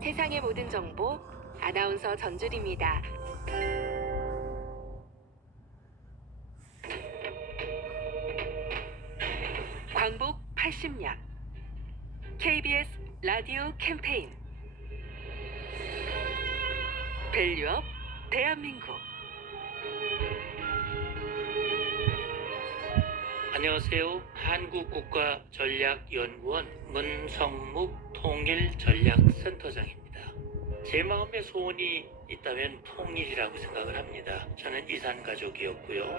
세상의 모든 정보 아나운서 전주리입니다. 광복 80년 KBS 라디오 캠페인 밸류업 대한민국 안녕하세요. 한국국가전략연구원 문성묵 통일전략센터장입니다. 제 마음의 소원이 있다면 통일이라고 생각을 합니다. 저는 이산 가족이었고요.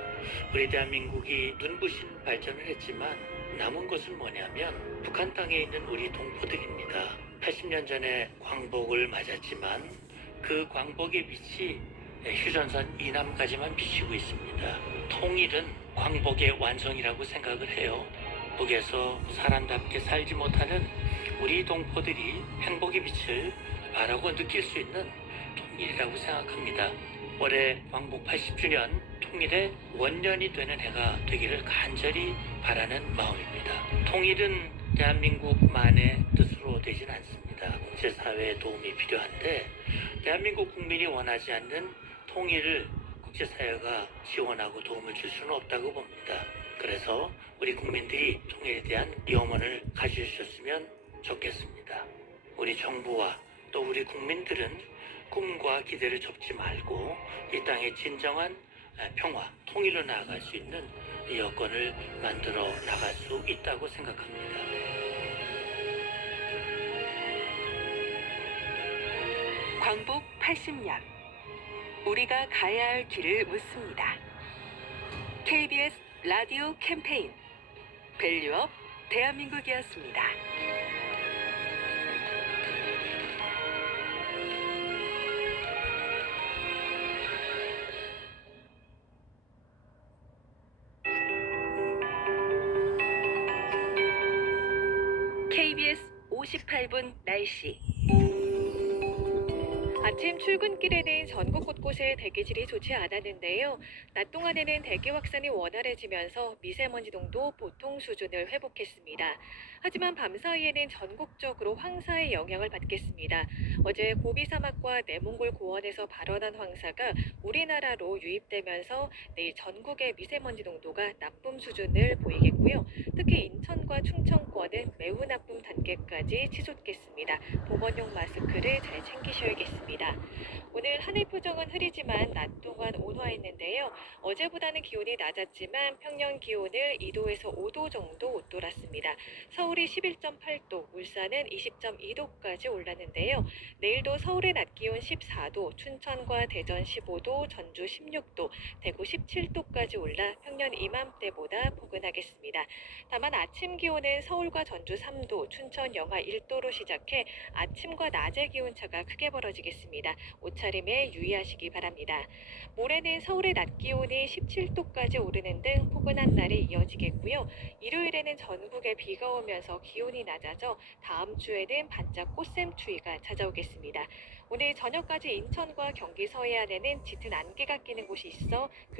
우리 대한민국이 눈부신 발전을 했지만 남은 것은 뭐냐면 북한 땅에 있는 우리 동포들입니다. 80년 전에 광복을 맞았지만 그 광복의 빛이 휴전선 이남까지만 비치고 있습니다. 통일은 광복의 완성이라고 생각을 해요. 북에서 사람답게 살지 못하는 우리 동포들이 행복의 빛을 바라고 느낄 수 있는 통일이라고 생각합니다. 올해 광복 80주년 통일의 원년이 되는 해가 되기를 간절히 바라는 마음입니다. 통일은 대한민국만의 뜻으로 되진 않습니다. 국제사회의 도움이 필요한데 대한민국 국민이 원하지 않는 통일을 국제사회가 지원하고 도움을 줄 수는 없다고 봅니다. 그래서 우리 국민들이 통일에 대한 염원을 가져주셨으면 좋겠습니다. 우리 정부와 또 우리 국민들은 꿈과 기대를 접지 말고 이 땅의 진정한 평화, 통일로 나아갈 수 있는 여건을 만들어 나갈 수 있다고 생각합니다. 광복 80년 우리가 가야 할 길을 묻습니다. KBS 라디오 캠페인 밸류업 대한민국이었습니다. KBS 58분 날씨 아침 출근길에는 전국 곳곳에 대기질이 좋지 않았는데요. 낮 동안에는 대기 확산이 원활해지면서 미세먼지 농도 보통 수준을 회복했습니다. 하지만 밤 사이에는 전국적으로 황사의 영향을 받겠습니다. 어제 고비 사막과 내몽골 고원에서 발원한 황사가 우리나라로 유입되면서 내일 전국의 미세먼지 농도가 나쁨 수준을 보이겠고요. 특히 인천과 충청권은 매우 나쁨 단계까지 치솟겠습니다. 보건용 마스크를 잘 챙기셔야겠습니다. 오늘 하늘 표정은 흐리지만 낮 동안 온화했는데요. 어제보다는 기온이 낮았지만 평년 기온을 2도에서 5도 정도 웃돌았습니다. 서울이 11.8도, 울산은 20.2도까지 올랐는데요. 내일도 서울의 낮 기온 14도, 춘천과 대전 15도, 전주 16도, 대구 17도까지 올라 평년 이맘때보다 포근하겠습니다. 다만 아침 기온은 서울과 전주 3도, 춘천 영하 1도로 시작해 아침과 낮의 기온차가 크게 벌어지겠습니다. 옷차림에 유의하시기 바랍니다. 모레는 서울의 낮 기온이 17도까지 오르는 등 포근한 날이 이어지겠고요. 일요일에는 전국에 비가 오면서 기온이 낮아져 다음 주에는 반짝 꽃샘 추위가 찾아오겠습니다. 오늘 저녁까지 인천과 경기 서해안에는 짙은 안개가 끼는 곳이 있어 그